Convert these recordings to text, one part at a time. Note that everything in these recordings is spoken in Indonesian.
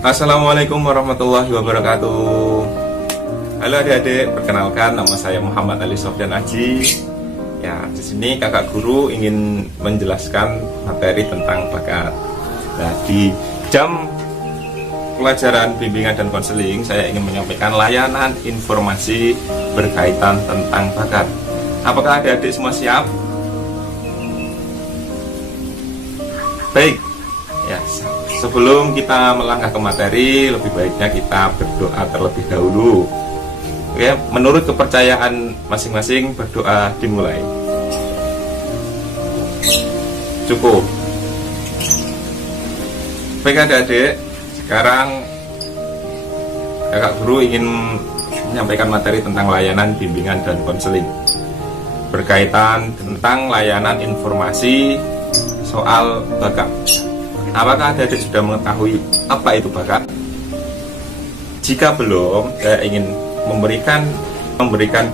Assalamualaikum warahmatullahi wabarakatuh. Halo adik-adik, perkenalkan nama saya Muhammad Ali Sofyan Aji. Ya, di sini kakak guru ingin menjelaskan materi tentang bakat. Nah, di jam pelajaran bimbingan dan konseling, saya ingin menyampaikan layanan informasi berkaitan tentang bakat. Apakah adik-adik semua siap? Baik. Ya, sebelum kita melangkah ke materi, lebih baiknya kita berdoa terlebih dahulu. Oke, menurut kepercayaan masing-masing, berdoa dimulai. Cukup. Baik adik-adik, sekarang kakak guru ingin menyampaikan materi tentang layanan bimbingan dan konseling berkaitan tentang layanan informasi soal bakat. Apakah adik-adik sudah mengetahui apa itu bakat? Jika belum, saya ingin memberikan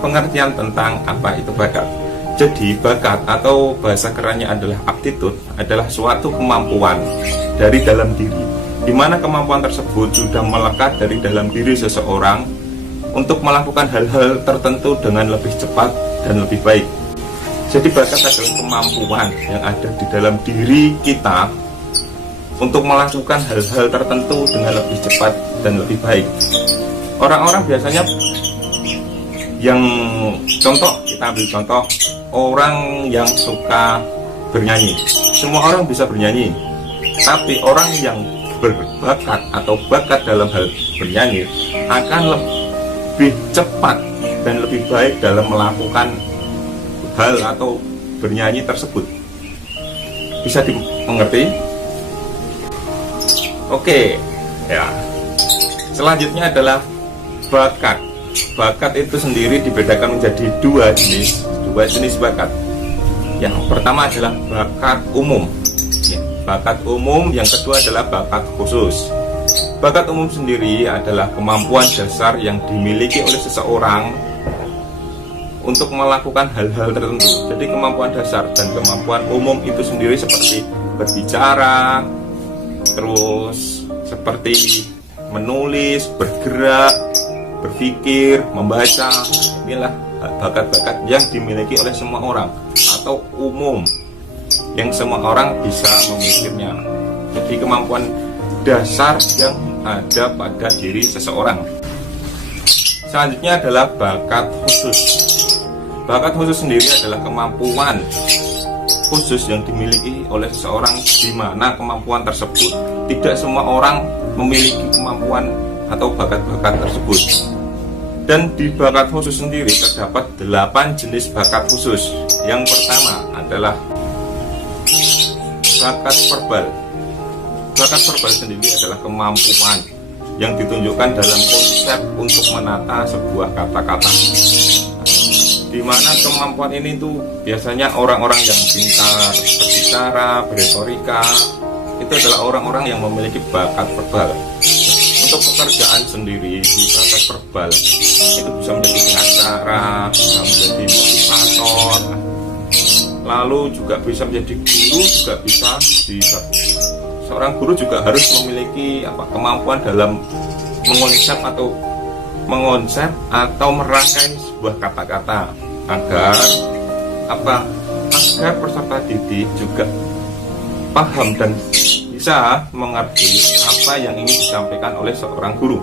pengertian tentang apa itu bakat. Jadi bakat atau bahasa kerennya adalah aptitude, adalah suatu kemampuan dari dalam diri, di mana kemampuan tersebut sudah melekat dari dalam diri seseorang untuk melakukan hal-hal tertentu dengan lebih cepat dan lebih baik. Jadi bakat adalah kemampuan yang ada di dalam diri kita untuk melakukan hal-hal tertentu dengan lebih cepat dan lebih baik. Orang-orang biasanya yang kita ambil contoh orang yang suka bernyanyi. Semua orang bisa bernyanyi, tapi orang yang berbakat atau bakat dalam hal bernyanyi akan lebih cepat dan lebih baik dalam melakukan hal atau bernyanyi tersebut. Bisa dimengerti? Oke, ya. Selanjutnya adalah bakat. Bakat itu sendiri dibedakan menjadi dua jenis bakat. Yang pertama adalah bakat umum. Ya, bakat umum, yang kedua adalah bakat khusus. Bakat umum sendiri adalah kemampuan dasar yang dimiliki oleh seseorang untuk melakukan hal-hal tertentu. Jadi kemampuan dasar dan kemampuan umum itu sendiri seperti berbicara, terus seperti menulis, bergerak, berpikir, membaca. Inilah bakat-bakat yang dimiliki oleh semua orang atau umum, yang semua orang bisa memilikinya. Jadi kemampuan dasar yang ada pada diri seseorang. Selanjutnya adalah bakat khusus. Bakat khusus sendiri adalah kemampuan khusus yang dimiliki oleh seseorang, di mana kemampuan tersebut tidak semua orang memiliki kemampuan atau bakat-bakat tersebut. Dan di bakat khusus sendiri terdapat 8 jenis bakat khusus. Yang pertama adalah bakat verbal. Bakat verbal sendiri adalah kemampuan yang ditunjukkan dalam konsep untuk menata sebuah kata-kata, di mana kemampuan ini tuh biasanya orang-orang yang pintar berbicara, berretorika, itu adalah orang-orang yang memiliki bakat verbal. Untuk pekerjaan sendiri di bakat verbal itu bisa menjadi pengacara, bisa menjadi motivator, lalu juga bisa menjadi guru, juga bisa. Seorang guru juga harus memiliki kemampuan dalam mengonsep atau merangkai sebuah kata-kata agar peserta didik juga paham dan bisa mengerti apa yang ingin disampaikan oleh seorang guru.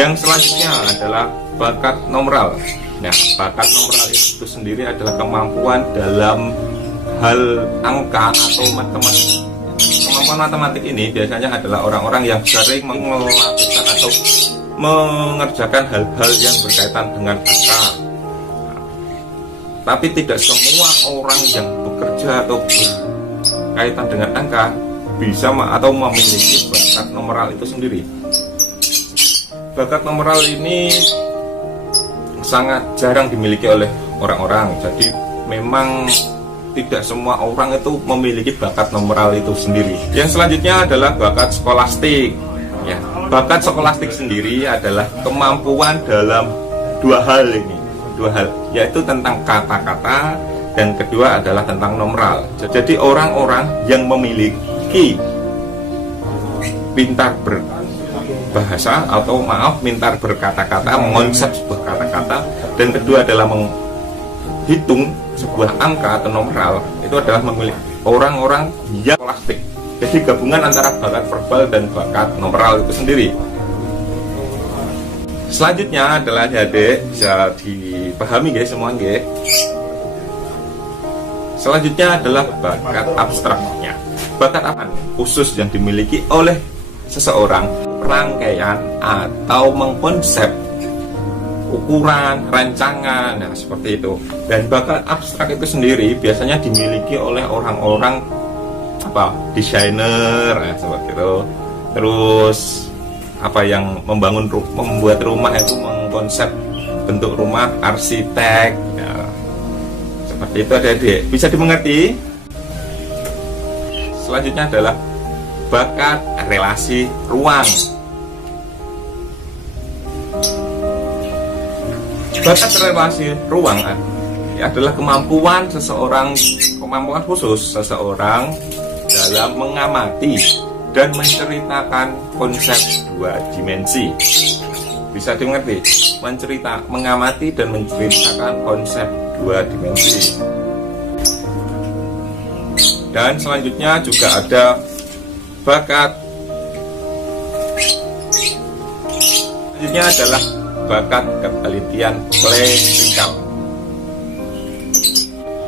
Yang selanjutnya adalah bakat nomoral. Nah, bakat nomoral itu sendiri adalah kemampuan dalam hal angka atau matematik. Kemampuan matematik ini biasanya adalah orang-orang yang sering melakukan atau mengerjakan hal-hal yang berkaitan dengan angka. Tapi tidak semua orang yang bekerja atau berkaitan dengan angka bisa atau memiliki bakat nomoral itu sendiri. Bakat nomoral ini sangat jarang dimiliki oleh orang-orang. Jadi memang tidak semua orang itu memiliki bakat nomoral itu sendiri. Yang selanjutnya adalah bakat skolastik. Ya, bakat skolastik sendiri adalah kemampuan dalam dua hal, yaitu tentang kata-kata, dan kedua adalah tentang nomoral. Jadi orang-orang yang memiliki pintar berbahasa atau pintar berkata-kata, mengonsep sebuah kata-kata, dan kedua adalah menghitung sebuah angka atau numeral. Itu adalah memiliki orang-orang yang plastik. Jadi gabungan antara bakat verbal dan bakat numeral itu sendiri. Selanjutnya adalah adik bisa dipahami guys semua guys. Selanjutnya adalah bakat abstraknya. Bakat apa nih? Khusus yang dimiliki oleh seseorang, rangkaian atau mengkonsep ukuran, rancangan, nah seperti itu. Dan bakat abstrak itu sendiri biasanya dimiliki oleh orang-orang desainer, seperti itu. Terus yang membuat rumah itu, mengkonsep bentuk rumah, arsitek, ya, seperti itu adik-adik. Bisa dimengerti? Selanjutnya adalah bakat relasi ruang. Bakat relasi ruang adalah kemampuan khusus seseorang dalam mengamati dan menceritakan konsep dua dimensi. Bisa dimengerti? Mengamati dan menceritakan konsep dua dimensi. Dan selanjutnya juga ada bakat. Selanjutnya adalah bakat ketelitian klesikal.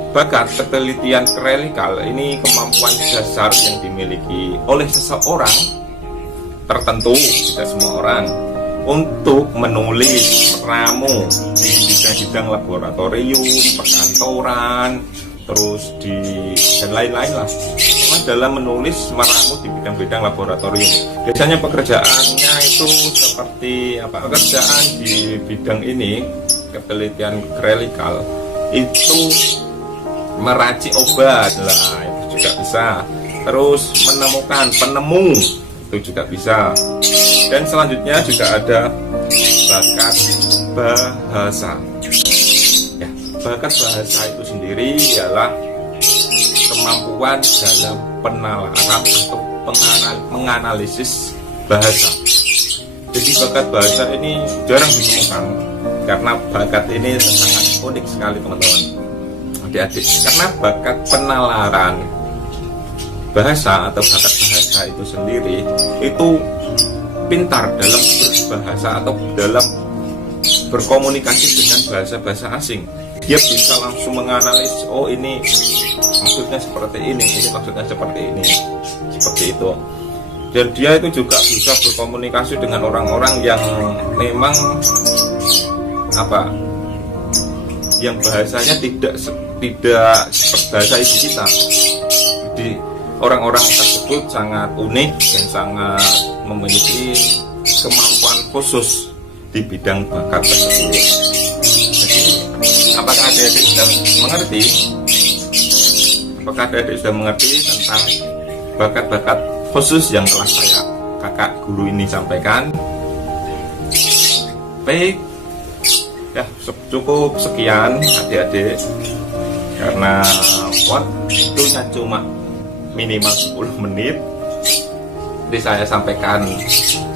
Bakat ketelitian klesikal ini kemampuan dasar yang dimiliki oleh seseorang tertentu, tidak semua orang, untuk menulis, meramu di bidang-bidang laboratorium, perkantoran, terus dan lain-lain lah. Dalam menulis, meramu di bidang-bidang laboratorium. Biasanya pekerjaannya itu seperti pekerjaan di bidang ini, ketelitian klesikal, itu meracik obat lah, itu juga bisa. Terus menemukan penemu, itu juga bisa. Dan selanjutnya juga ada bakat bahasa. Ya, bakat bahasa itu sendiri ialah kemampuan dalam penalaran atau menganalisis bahasa. Jadi bakat bahasa ini jarang ditemukan karena bakat ini sangat unik sekali teman-teman, adik-adik. Karena bakat penalaran bahasa atau bakat bahasa itu sendiri itu pintar dalam berbahasa atau dalam berkomunikasi dengan bahasa-bahasa asing. Dia bisa langsung menganalisis, oh ini maksudnya seperti ini maksudnya seperti ini, seperti itu. Dan dia itu juga bisa berkomunikasi dengan orang-orang yang memang yang bahasanya tidak seperti bahasa ibu kita. Jadi orang-orang tersebut sangat unik dan sangat memiliki kemampuan khusus di bidang bakat tersebut. Jadi, apakah adik-adik sudah mengerti? Apakah adik-adik sudah mengerti tentang bakat-bakat khusus yang telah kakak guru ini sampaikan? Baik, ya cukup sekian adik-adik, karena waktunya cuma minimal 10 menit. Jadi saya sampaikan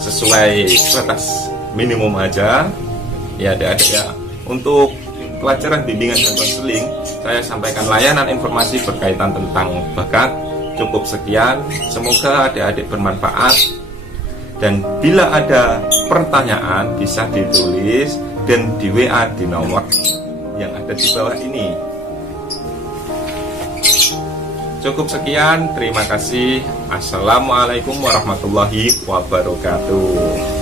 sesuai batas minimum aja ya adik-adik ya. Untuk pelajaran bimbingan dan konseling, saya sampaikan layanan informasi berkaitan tentang bakat. Cukup sekian, semoga adik-adik bermanfaat. Dan bila ada pertanyaan bisa ditulis dan di WA di nomor yang ada di bawah ini. Cukup sekian, terima kasih. Assalamualaikum warahmatullahi wabarakatuh.